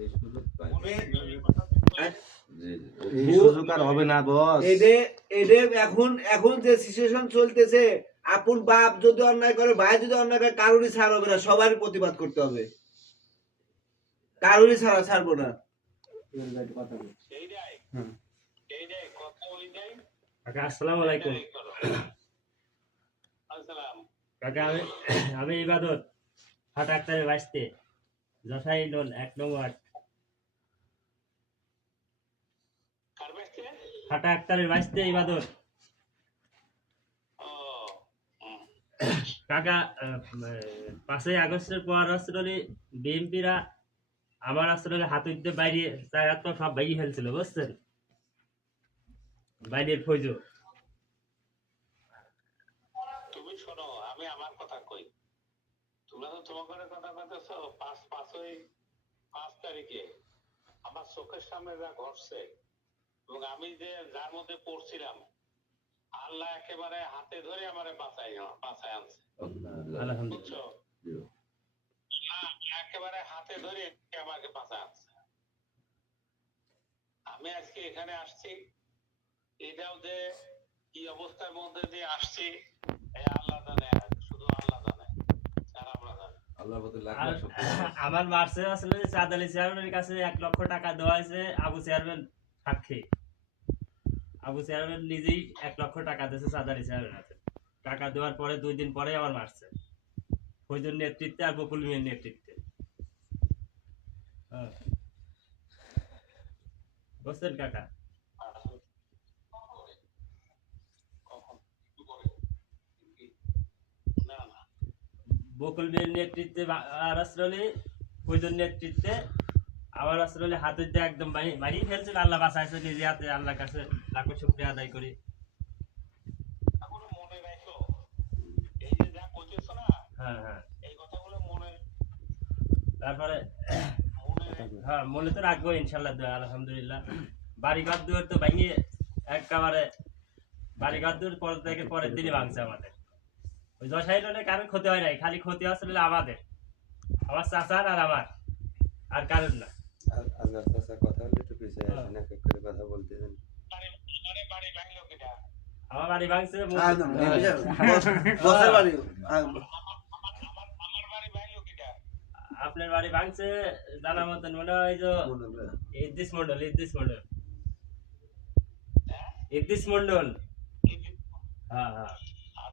এই সুযোগ পাই এই সুযোগ আর হবে না বস। এডে এখন যে সিচুয়েশন চলতেছে, আপন বাপ যদি অন্যায় করে, ভাই যদি অন্যায় করে, কারোরই ছাড় হবে না, সবারই প্রতিবাদ করতে হবে, কারোরই ছাড়বো না। কাকা আসসালামু আলাইকুম। কাকা আমি ইবাদত ফাটা আক্তারের বাঁচতে যশাই লোন 1 নং ওয়ার্ড। ফাটা আক্তারের বাঁচতে ইবাদত। কাকা 5ই আগস্টের পর আসলে বিএনপিরা আমার আসলে হাত উঠতে বাইরে চার হাত পা সব ভাঙিয়ে ফেলছিল, বুঝছেন? বাইরের ফৌজ। তুমি শোনো, আমি আমার কথা কই, তোমরা তো তোমাদের কথা বলতেছো। 5 তারিখে আমার চোখের সামনে যা ঘটছে এবং আমি যে যার মধ্যে পড়ছিলাম, আল্লাহ একেবারে হাতে ধরে আমারে বাঁচায় আনছে। আলহামদুলিল্লাহ। একেবারে হাতে ধরে আমাকে বাঁচায় আনছে। আমি আজকে এখানে আসছি, এটাও যে কি অবস্থার মধ্যে দিয়ে আসছি আল্লাহ জানে, শুধু আল্লাহ জানে, আর আমরা জানি। আল্লাহর প্রতি লাখ লাখ শুকরিয়া। আমার মার্চে আসলে সাদ আলী চেয়ারম্যানের কাছে 1 লক্ষ টাকা দেওয়া হয়েছে, আবু চেয়ারম্যান সাক্ষী। আবু চেয়ারম্যান নিজেই 1 লক্ষ টাকা দিয়েছে সাদ আলী চেয়ারম্যান হাতে। টাকা দেওয়ার পরে 2 দিন পরে আমার মারছে, ফৌজুর নেতৃত্বে আর বকুল মিয়ার নেতৃত্বে। বুঝছেন কাকা? বকুল মিয়ার নেতৃত্বে আর আসলে ফৌজুর নেতৃত্বে আমার আসলে হাত হইতে একদম বাড়িয়ে ফেলছিল। আল্লাহ বাঁচাইছে নিজে হাতে, আল্লাহর কাছে লাখো শুকরিয়া আদায় করি। মনে রাখো, এই যে যা করতেছো না, হ্যাঁ এই কথাগুলো মনে, তারপরে হ্যাঁ মনে তো রাখবো ইনশাল্লাহ। আলহামদুলিল্লাহ বাড়িঘর দুয়ার তো ভাঙিয়ে একেবারে, বাড়িঘর দুয়ার পর থেকে পরের দিনই ভাঙছে আমাদের। ওই যশাই লোনে কারোর ক্ষতি হয় নাই, খালি ক্ষতি আসলে আমাদের, আমার চাচার আর আমার, আর কারোর না। আল্লাহর কাছে কথা বলতে একটু পিছিয়ে আসেন, এক এক করে কথা বলতে দেন। বাড়ি ভাঙলো কিনা? আমার বাড়ি ভাঙছে বসের বাড়ি। আমার বাড়ি ভাঙলো কিনা? আপনার বাড়ি ভাঙছে জানা মতন মনে হয় যে ইদ্দিস মন্ডল। ইদ্দিস মন্ডল। হ্যাঁ